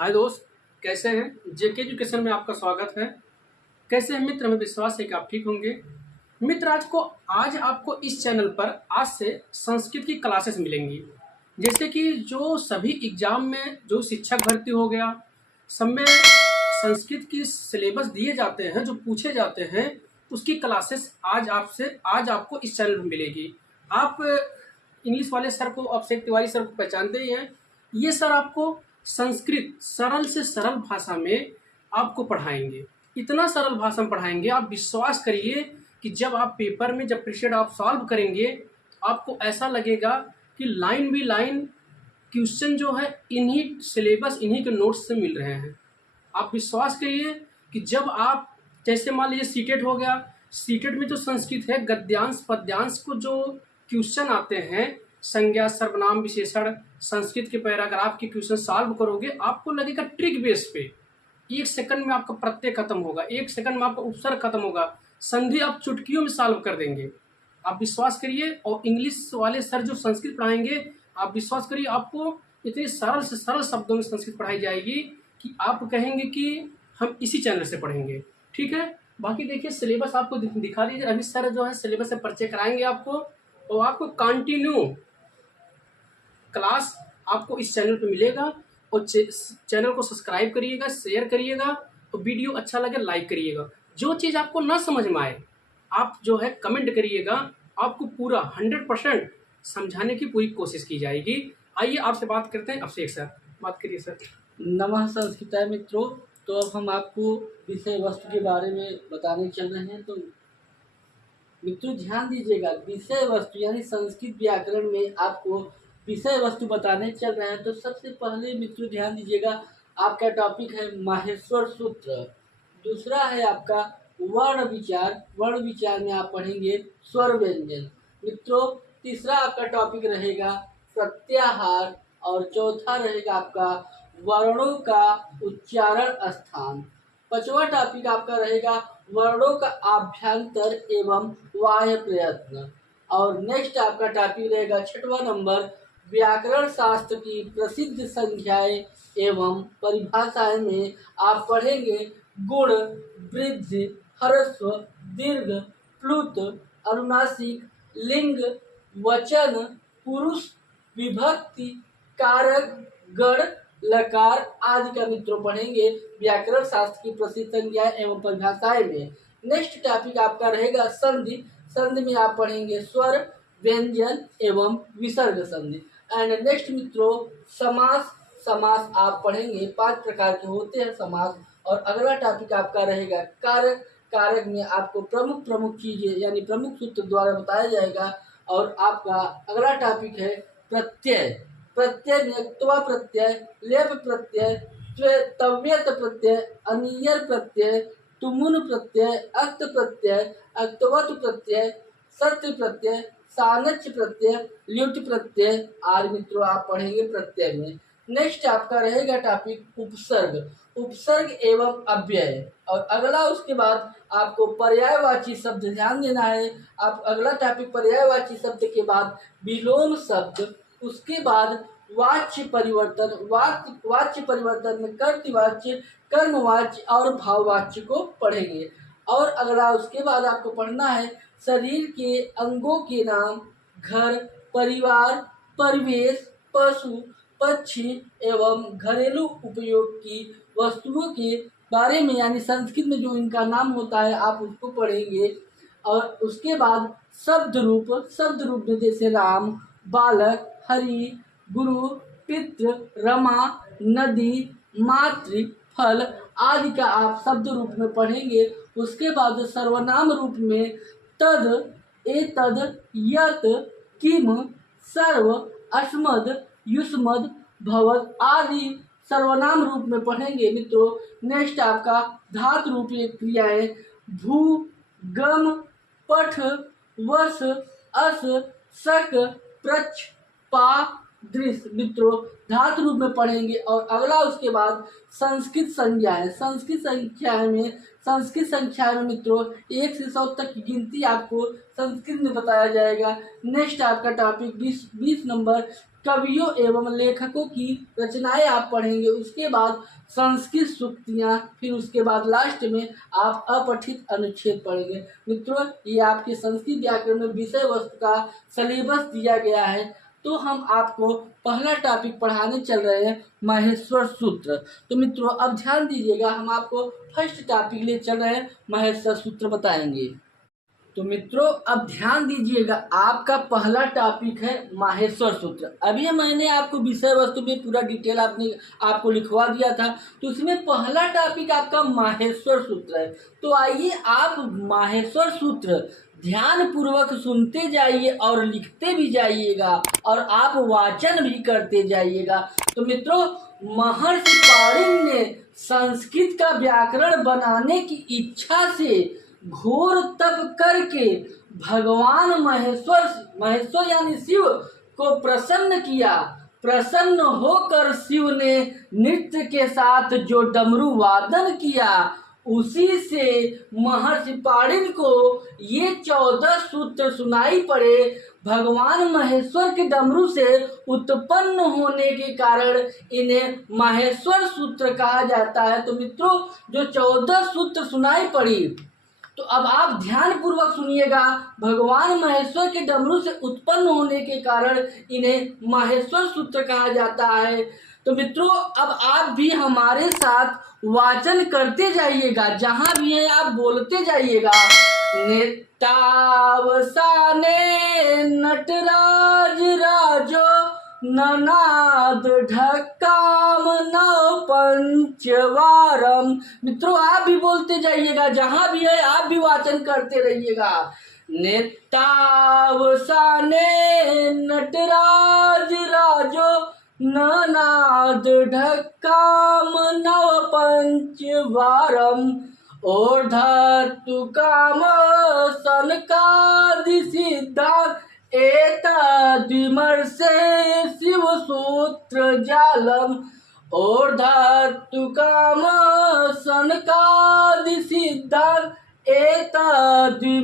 हाय दोस्त, कैसे हैं। जेके एजुकेशन में आपका स्वागत है। कैसे हैं मित्र, हमें विश्वास है कि आप ठीक होंगे। मित्र, आज आपको इस चैनल पर आज से संस्कृत की क्लासेस मिलेंगी। जैसे कि जो सभी एग्जाम में जो शिक्षक भर्ती हो गया, सब में संस्कृत की सिलेबस दिए जाते हैं, जो पूछे जाते हैं, उसकी क्लासेस आज आपको इस चैनल पर मिलेगी। आप इंग्लिश वाले सर को, अभिषेक तिवारी सर को पहचानते ही हैं। ये सर आपको संस्कृत सरल से सरल भाषा में आपको पढ़ाएंगे। इतना सरल भाषा में पढ़ाएंगे, आप विश्वास करिए कि जब आप पेपर में जब पीरियड आप सॉल्व करेंगे, आपको ऐसा लगेगा कि लाइन बाई लाइन क्वेश्चन जो है इन्हीं सिलेबस, इन्हीं के नोट्स से मिल रहे हैं। आप विश्वास करिए कि जब आप, जैसे मान लीजिए सीटेट हो गया, सीटेट में जो संस्कृत है, गद्यांश पद्यांश को जो क्वेश्चन आते हैं, संज्ञा सर्वनाम विशेषण संस्कृत के पैराग्राफ के क्वेश्चन सॉल्व करोगे, आपको लगेगा ट्रिक बेस पे 1 सेकंड में आपका प्रत्यय खत्म होगा, 1 सेकंड में आपका उपसर्ग खत्म होगा, संधि आप चुटकियों में सॉल्व कर देंगे। आप विश्वास करिए। और इंग्लिश वाले सर जो संस्कृत पढ़ाएंगे, आप विश्वास करिए, आपको इतने सरल से सरल शब्दों में संस्कृत पढ़ाई जाएगी कि आप कहेंगे कि हम इसी चैनल से पढ़ेंगे। ठीक है। बाकी देखिए, सिलेबस आपको दिखा दीजिए। अभी सर जो है सिलेबस से परिचय कराएंगे आपको, और आपको कंटिन्यू क्लास आपको इस चैनल पे मिलेगा। और चैनल को सब्सक्राइब करिएगा, शेयर करिएगा, और वीडियो अच्छा लगे लाइक करिएगा। जो चीज़ आपको ना समझ में आए, आप जो है कमेंट करिएगा, आपको पूरा 100% समझाने की पूरी कोशिश की जाएगी। आइए आपसे बात करते हैं। अभिषेक सर, बात करिए सर। नमः संस्कृताय मित्रों। तो अब हम आपको विषय वस्तु के बारे में बताने चल रहे हैं। तो मित्रों ध्यान दीजिएगा, विषय वस्तु यानी संस्कृत व्याकरण में आपको विषय वस्तु बताने चल रहे हैं। तो सबसे पहले मित्रों ध्यान दीजिएगा, आपका टॉपिक है माहेश्वर सूत्र। दूसरा है आपका वर्ण विचार। वर्ण विचार में आप पढ़ेंगे स्वर व्यंजन। मित्रों तीसरा आपका टॉपिक रहेगा प्रत्याहार, और चौथा रहेगा आपका वर्णों का उच्चारण स्थान। पांचवा टॉपिक आपका रहेगा वर्णों का आभ्यंतर एवं बाह्य प्रयत्न। और नेक्स्ट आपका टॉपिक रहेगा 6वां नंबर, व्याकरण शास्त्र की प्रसिद्ध संख्याएं एवं परिभाषाएं में आप पढ़ेंगे गुण, वृद्धि, ह्रस्व, दीर्घ, प्लुत, अनुनासिक, लिंग, वचन, पुरुष, विभक्ति, कारक, गण, लकार आदि का मित्रों पढ़ेंगे व्याकरण शास्त्र की प्रसिद्ध संज्ञाएं एवं परिभाषाएं में। नेक्स्ट टॉपिक आपका रहेगा संधि। संधि में आप पढ़ेंगे स्वर, व्यंजन एवं विसर्ग संधि। एंड नेक्स्ट मित्रों समास। समास आप पढ़ेंगे 5 प्रकार के होते हैं समास। और अगला टॉपिक आपका रहेगा कारक। कारक में आपको प्रमुख प्रमुख चीजें यानी प्रमुख सूत्र द्वारा बताया जाएगा। और आपका अगला टॉपिक है प्रत्यय। प्रत्यय में त्वा प्रत्यय, लेप प्रत्यय, तव्यत प्रत्यय, अनियर प्रत्यय, तुमुन प्रत्यय, अक्त प्रत्यय, अक्तवत प्रत्यय, सत्य प्रत्यय, सानच्य प्रत्यय, ल्युट प्रत्यय आदि मित्रों आप पढ़ेंगे प्रत्यय में। नेक्स्ट आपका रहेगा टॉपिक उपसर्ग। उपसर्ग एवं अव्यय। और अगला उसके बाद आपको पर्यायवाची शब्द ध्यान देना है। आप अगला टॉपिक पर्यायवाची शब्द के बाद विलोम शब्द, उसके बाद वाच्य परिवर्तन। वाच्य परिवर्तन में कर्तृवाच्य, कर्मवाच्य और भाववाच्य को पढ़ेंगे। और अगला उसके बाद आपको पढ़ना है शरीर के अंगों के नाम, घर, परिवार, परिवेश, पशु, पक्षी एवं घरेलू उपयोग की वस्तुओं के बारे में, यानी संस्कृत में जो इनका नाम होता है आप उसको पढ़ेंगे। और उसके बाद शब्द रूप। शब्द रूप में जैसे राम, बालक, हरि, गुरु, पितृ, रमा, नदी, मातृ, फल आदि का आप शब्द रूप में पढ़ेंगे। उसके बाद सर्वनाम रूप में तद, एतद, यत, किम, सर्व, अस्मद, युष्मद, भवत आदि सर्वनाम रूप में पढ़ेंगे मित्रों। नेक्स्ट आपका धातु रूपीय क्रियाएं भू, गम, पठ, वस, अस, सक, प्रच, पा, दृश्य मित्रों धातु रूप में पढ़ेंगे। और अगला उसके बाद संस्कृत संज्ञाएं। संस्कृत संख्या में मित्रों 1 से 100 तक की गिनती आपको संस्कृत में बताया जाएगा। नेक्स्ट आपका टॉपिक 20 नंबर कवियों एवं लेखकों की रचनाएं आप पढ़ेंगे। उसके बाद संस्कृत सूक्तियाँ, फिर उसके बाद लास्ट में आप अपठित अनुच्छेद पढ़ेंगे। मित्रों ये आपके संस्कृत व्याकरण में विषय वस्तु का सिलेबस दिया गया है। तो हम आपको पहला टॉपिक पढ़ाने चल रहे हैं माहेश्वर सूत्र। तो मित्रों अब ध्यान दीजिएगा, हम आपको फर्स्ट टॉपिक ले चल रहे हैं, माहेश्वर सूत्र बताएंगे। तो मित्रों अब ध्यान दीजिएगा, आपका पहला टॉपिक है माहेश्वर सूत्र। अभी मैंने आपको विषय वस्तु में पूरा डिटेल आपको लिखवा दिया था, तो उसमें पहला टॉपिक आपका माहेश्वर सूत्र है। तो आइए आप माहेश्वर सूत्र ध्यान पूर्वक सुनते जाइए और लिखते भी जाइएगा और आप वाचन भी करते जाइएगा। तो मित्रों महर्षि पाणिनि ने संस्कृत का व्याकरण बनाने की इच्छा से घोर तप करके भगवान महेश्वर यानी शिव को प्रसन्न किया। प्रसन्न होकर शिव ने नृत्य के साथ जो डमरू वादन किया, उसी से महर्षि पाणिनि को ये 14 सूत्र सुनाई पड़े। भगवान महेश्वर के डमरू से उत्पन्न होने के कारण इन्हें माहेश्वर सूत्र कहा जाता है। तो मित्रों जो 14 सूत्र सुनाई पड़ी, तो अब आप ध्यान पूर्वक सुनिएगा। भगवान महेश्वर के डमरू से उत्पन्न होने के कारण इन्हें माहेश्वर सूत्र कहा जाता है। तो मित्रों अब आप भी हमारे साथ वाचन करते जाइएगा, जहां भी है आप बोलते जाइएगा। नेतावसाने नटराज राजो ननाद ढक्काम नव पंचवारम। मित्रों आप भी बोलते जाइएगा, जहां भी है आप भी वाचन करते रहिएगा। नेतावसाने नटराज राजो ननाद ढक्काम नव पंचवारम। और धातु काम सनकादि सिद्धांत एतद्विमर्शे शिव सूत्र जालम। और धातु काम सनकादि सिद्धांत एतद्विमर्शे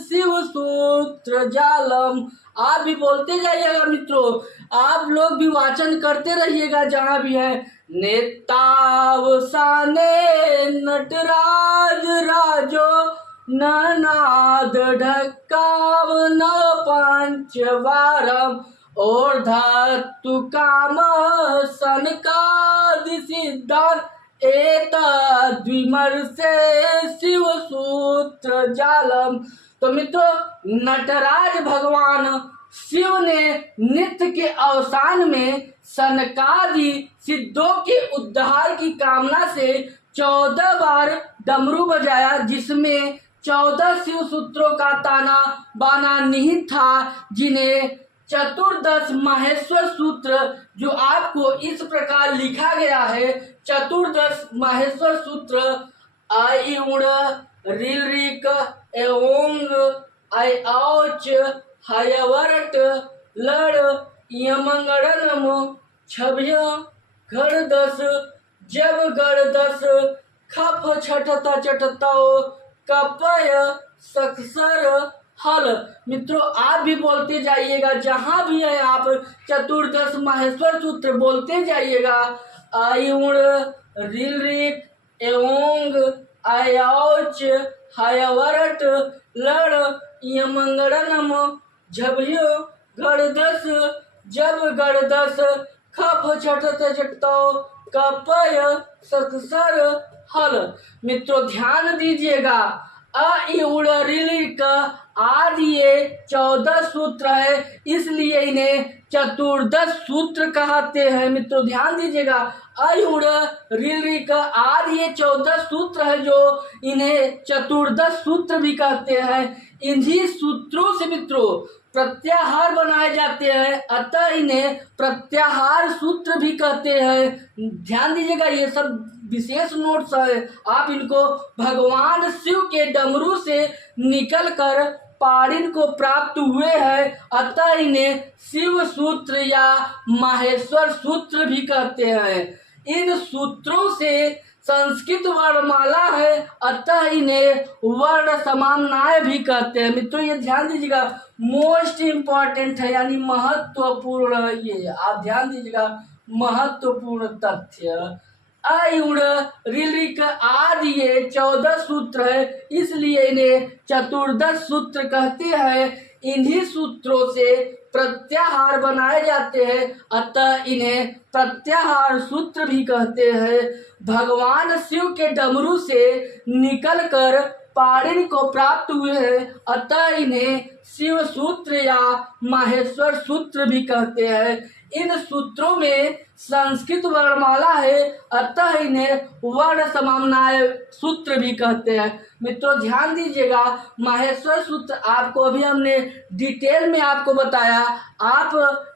शिव सूत्र जालम। आप भी बोलते जाइएगा मित्रों, आप लोग भी वाचन करते रहिएगा जहां भी है। नेतावसाने नटराज राजो ननाद ढक्काम नव पंचवारम। और धातु काम सनकादि सिद्धांत एतद्विमर्शे शिव सूत्र जालम। तो मित्रों नटराज भगवान शिव ने नृत्य के अवसान में सनकादि सिद्धों के उद्धार की कामना से 14 बार डमरू बजाया, जिसमें 14 शिव सूत्रों का ताना बाना निहित था, जिन्हें चतुर्दश माहेश्वर सूत्र जो आपको इस प्रकार लिखा गया है। चतुर्दश माहेश्वर सूत्र आई उड़ रिल रिक एओंग आई औच हयवरट लड़ यमंगड़नम छभ्य घड़ दस जब गढ़ दस खप छठता चटतो कपय सक्सर हल। मित्रों आप भी बोलते जाइएगा, जहां भी है आप चतुर्दश माहेश्वर सूत्र बोलते जाइएगा। आई उड़ रिल रिक एओंग आयाच हयवरट लड़ यमंगड़नम झभ्यो गढ़दस जब गढ़दस खप छठत चटतो कपय सक्सर हल। मित्रों ध्यान दीजिएगा, अ उड़ रिल आदि ये 14 सूत्र है, इसलिए इन्हें चतुर्दश सूत्र कहते हैं। मित्रों ध्यान दीजिएगा, अयुड़ रिल आदि ये 14 सूत्र है जो इन्हें चतुर्दश सूत्र भी कहते हैं। इन्हीं सूत्रों से मित्रों प्रत्याहार बनाए जाते हैं, अतः इन्हें प्रत्याहार सूत्र भी कहते हैं। ध्यान दीजिएगा, ये सब विशेष नोट्स है, आप इनको भगवान शिव के डमरू से निकलकर पाणिनि को प्राप्त हुए हैं, अतः इन्हें शिव सूत्र या माहेश्वर सूत्र भी कहते हैं। इन सूत्रों से संस्कृत वर्णमाला है, अतः इन्हें वर्ण समानाएं भी कहते हैं। मित्रों ये ध्यान दीजिएगा, मोस्ट इम्पॉर्टेंट है यानी महत्वपूर्ण, ये आप ध्यान दीजिएगा, महत्वपूर्ण तथ्य। आयुण ऋलिक आदि ये 14 सूत्र है, इसलिए इन्हें चतुर्दश सूत्र कहते हैं। इन्हीं सूत्रों से प्रत्याहार बनाए जाते हैं, अतः इन्हें प्रत्याहार सूत्र भी कहते हैं। भगवान शिव के डमरू से निकलकर पाणिनि को प्राप्त हुए हैं, अतः इन्हें शिव सूत्र या माहेश्वर सूत्र भी कहते हैं। इन सूत्रों में संस्कृत वर्णमाला है, अतः इन्हें वर्ण समानाय सूत्र भी कहते हैं। मित्रों ध्यान दीजिएगा, माहेश्वर सूत्र आपको अभी हमने डिटेल में आपको बताया। आप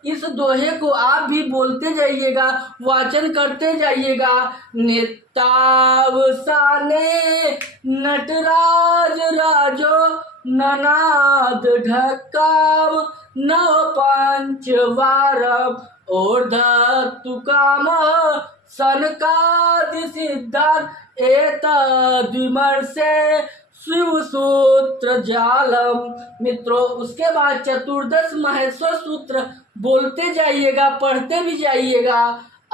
इस दोहे को आप भी बोलते जाइएगा, वाचन करते जाइएगा। नेतावसाने नटराज राजो ननाद ढक्काव नव पंचवारम ऊर्धतु काम सनकादि सिद्धार्थ एतद्विमर्शे शिव सूत्र जालम। मित्रों उसके बाद चतुर्दश माहेश्वर सूत्र बोलते जाइएगा, पढ़ते भी जाइएगा।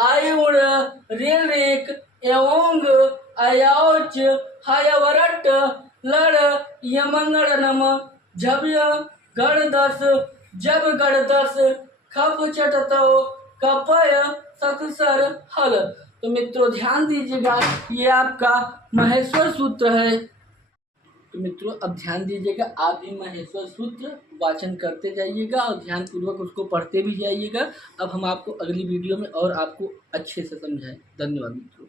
आयुण ऋलिक एवं अयौच हयवरट लड़ यमंगणनम झव्य गणदस जब गणदस खप चटतो कपय सकसर हल। तो मित्रों ध्यान दीजिएगा, ये आपका माहेश्वर सूत्र है। तो मित्रों अब ध्यान दीजिएगा, आप भी माहेश्वर सूत्र वाचन करते जाइएगा और ध्यानपूर्वक उसको पढ़ते भी जाइएगा। अब हम आपको अगली वीडियो में और आपको अच्छे से समझाएं। धन्यवाद मित्रों।